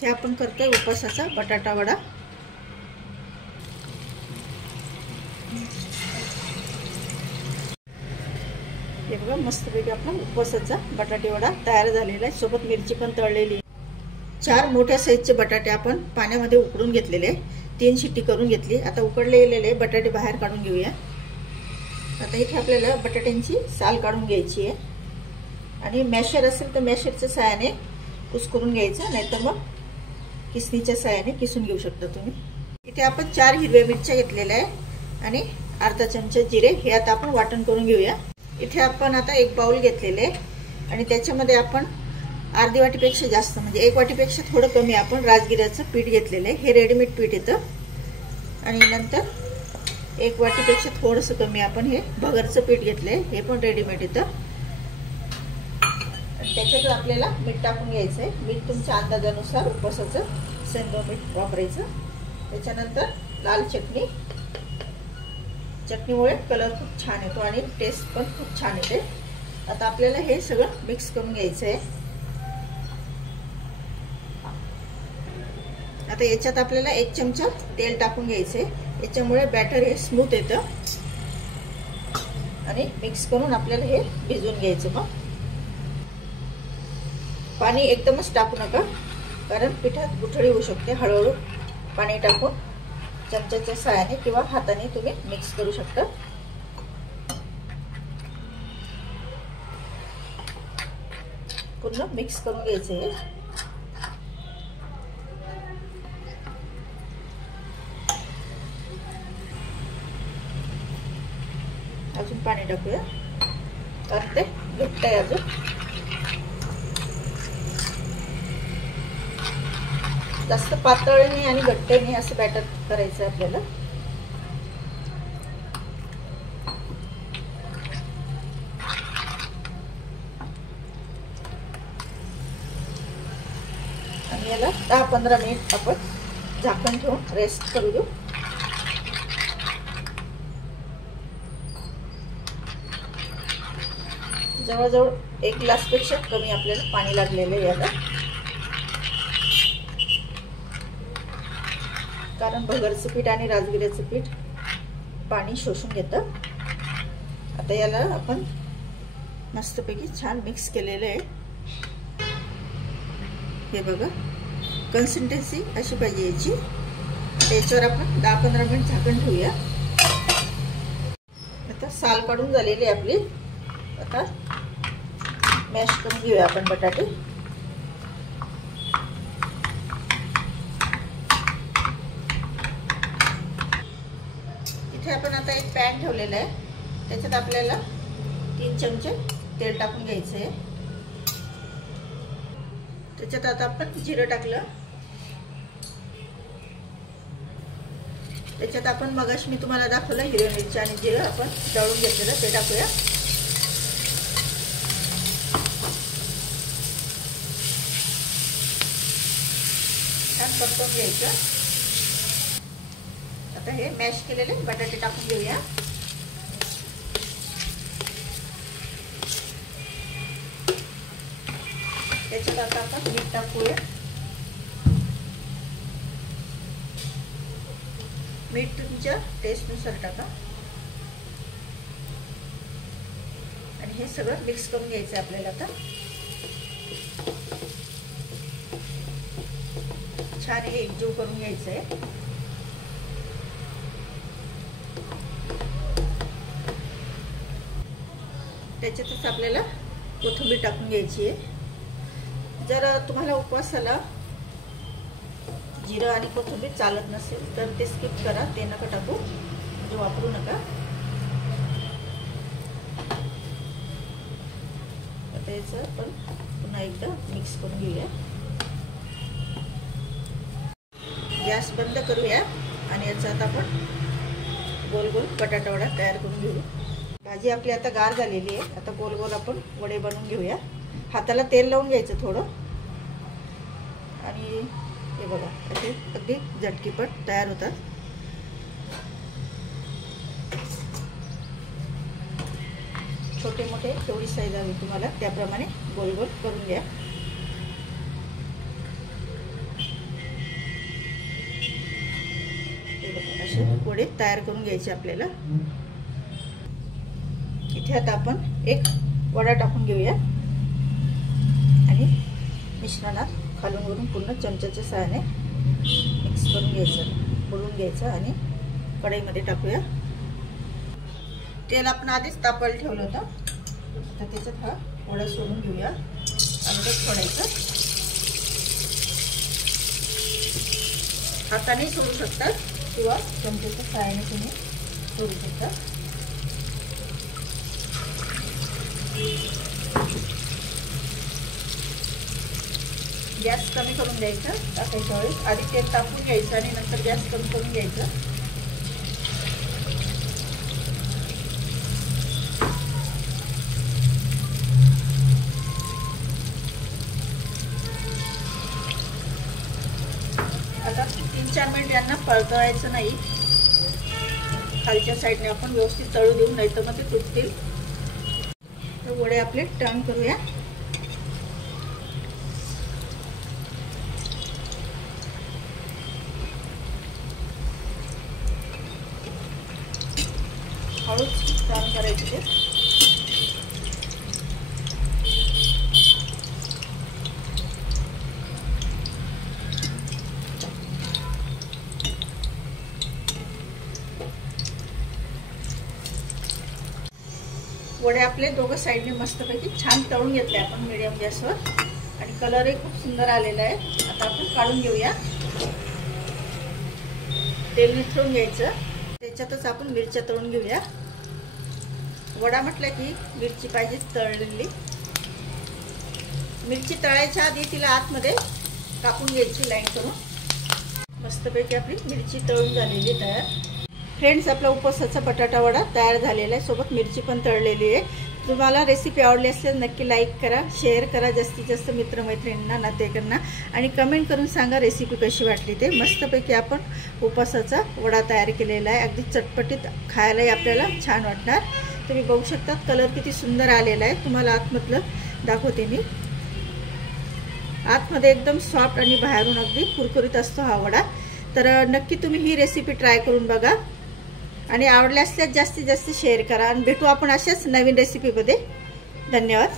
इथे आपण करतोय उपवासाचा बटाटा वडा। हे बघा मस्तपैकी आपला उपवासाचा बटाटे वडा तयार झालेला आहे। सोबत मिरची पण तळलेली आहे। 4 मोठ्या साईजचे बटाटे आपण पाण्यामध्ये उकडून घेतलेले आहे। 3 शिट्टी करून घेतली। आता उकडलेले बटाटे बाहेर काढून घेऊया। आता इथे आपल्याला बटाट्यांची साल काढून घ्यायची आहे आणि मॅशर असेल तर मॅशरच्या सहाय्याने कुस्करून घ्यायचं, नाहीतर मग किसणीच्या सहाय्याने किसून घेऊ शकता तुम्ही। इथे आपण 4 हिरव्या मिरच्या घेतलेल्या आहे आणि अर्धा चमचा जिरे हे आता आपण वाटण करून घेऊया। इथे आपण आता 1 बाउल घेतलेले आहे आणि त्याच्यामध्ये आपण अर्धी वाटीपेक्षा जास्त म्हणजे 1 वाटीपेक्षा थोडं कमी आपण राजगिऱ्याचं पीठ घेतलेलं आहे। हे रेडीमेड पीठ येतं आणि नंतर 1 वाटीपेक्षा थोडंसं कमी आपण हे भगरचं पीठ घेतलंय, हे पण रेडीमेड येतं। त्याच्यात आपल्याला मीठ टाकून घ्यायचं आहे। मीठ तुमच्या अंदाजानुसार उपवासाचं सेंधव मीठ वापरायचं। त्याच्यानंतर लाल चटणी, चटणीमुळे कलर खूप छान येतो आणि टेस्ट पण खूप छान येते। आता आपल्याला हे सगळं मिक्स करून घ्यायचं आहे। आता याच्यात आपल्याला 1 चमचा तेल टाकून घ्यायचं आहे। याच्यामुळे बॅटर हे स्मूथ येतं आणि मिक्स करून आपल्याला हे भिजवून घ्यायचं। मग पाणी एकदमच टाकू नका, कारण पिठात गुठळी होऊ शकते। हळूहळू पाणी टाकून चमच्याच्या सहाय्याने किंवा हाताने तुम्ही मिक्स करू शकता। पूर्ण मिक्स करून घ्यायचं आहे। अजून पाणी टाकूया, कारण ते घट्ट आहे अजून। जास्त पातळ नाही आणि घट्ट नाही असं बॅटर करायचं आपल्याला। आणि याला 10-15 मिनिट आपण झाकण ठेवून रेस्ट करू देऊ। जवळजवळ 1 ग्लासपेक्षा कमी आपल्याला पाणी लागलेलं आहे याला, कारण भगरचं पीठ आणि राजगिऱ्याचं पीठ पाणी शोषून घेतं। आता याला आपण मस्तपैकी छान मिक्स केलेलं आहे। हे बघा कन्सिस्टन्सी अशी पाहिजे याची। त्याच्यावर आपण 10-15 मिनिट झाकण ठेवूया। आता साल काढून झालेली आहे आपली। आता मॅश करून घेऊया आपण बटाटे। इथे आपण आता एक पॅन ठेवलेला आहे। त्याच्यात आपल्याला 3 चमचे तेल टाकून घ्यायचं आहे। त्याच्यात आता आपण जिरं टाकलं। त्याच्यात आपण मगाशी मी तुम्हाला दाखवलं हिरव्या मिरच्या आणि जिरं आपण दळून घेतलेलं ते टाकूया। छान परतून घ्यायचं। आता हे मॅश केलेले बटाटे टाकून घेऊया। त्याच्यात आता आपण मीठ टाकूया। मीठ तुमच्या टेस्टनुसार टाका आणि हे सगळं मिक्स करून घ्यायचं आपल्याला। आता छान हे एकजीव करून घ्यायचं आहे। त्याच्यातच आपल्याला कोथिंबीर टाकून घ्यायची आहे। जर तुम्हाला उपवासाला जिरं आणि कोथिंबीर चालत नसेल तर ते स्किप करा, ते नका टाकू, म्हणजे वापरू नका। आता याचं आपण पुन्हा एकदा मिक्स करून घेऊया। गॅस बंद करूया आणि याचा आता आपण गोल गोल बटाटा वडा तयार करून घेऊ। भाजी आपली आता गार झालेली आहे। आता गोल गोल आपण वडे बनवून घेऊया। हाताला तेल लावून घ्यायचं थोडं आणि हे बघा असे अगदी झटकीपट तयार होतात। छोटे मोठे जेवढी साईज हवी तुम्हाला त्याप्रमाणे गोल गोल करून घ्या। असे वडे तयार करून घ्यायचे आपल्याला। इथे आता आपण एक वडा टाकून घेऊया आणि मिश्रणात खालून वरून पूर्ण चमच्याच्या सहाय्याने मिक्स करून घ्यायचं, बुडवून घ्यायचं आणि कढईमध्ये टाकूया। तेल आपण आधीच तापायला ठेवलं होतं, तर त्याच्यात हा वडा सोडून घेऊया आणि ते सोडायचं। हाताने सोडू शकतात किंवा चमच्याच्या सहाय्याने तुम्ही सोडू शकता। गॅस कमी करून द्यायचा टाकायच्या वेळेस, आधी तेल तापून घ्यायचं आणि नंतर गॅस कमी करून घ्यायचा। आता 3-4 मिनिट यांना परतवायचं नाही, खालच्या साईडने आपण व्यवस्थित तळू देऊ, नाही तर मग ते तुटतील। तर वडे आपले टर्न करूया। हळूच टर्न करायचे ते। वडे आपले दोघं साईडने मस्तपैकी छान तळून घेतले आपण मीडियम गॅसवर आणि कलरही खूप सुंदर आलेला आहे। आता आपण काढून घेऊया, तेल निथळून घ्यायचं, त्याच्यातच आपण मिरच्या तळून घेऊया। वडा म्हटलं की मिरची पाहिजे तळलेली। मिरची तळायच्या आधी तिला आतमध्ये कापून घ्यायची लाईन करून। मस्तपैकी आपली मिरची तळून झालेली तयार। फ्रेंड्स, आपला उपवासाचा बटाटा वडा तयार झालेला आहे, सोबत मिरची पण तळलेली आहे। तुम्हाला रेसिपी आवडली असेल नक्की लाईक करा, शेअर करा जास्तीत जास्त मित्रमैत्रिणींना, नातेवाईकांना आणि कमेंट करून सांगा रेसिपी कशी वाटली ते। मस्तपैकी आपण उपवासाचा वडा तयार केलेला आहे, अगदी चटपटीत, खायलाही आपल्याला छान वाटणार। तुम्ही बघू शकता कलर किती सुंदर आलेला आहे। तुम्हाला आतमधलं दाखवते मी, आतमध्ये एकदम सॉफ्ट आणि बाहेरून अगदी कुरकुरीत असतो हा वडा। तर नक्की तुम्ही ही रेसिपी ट्राय करून बघा आणि आवडल्यास जास्तीत जास्त शेअर करा आणि भेटू आपण अशाच नवीन रेसिपीमध्ये। धन्यवाद।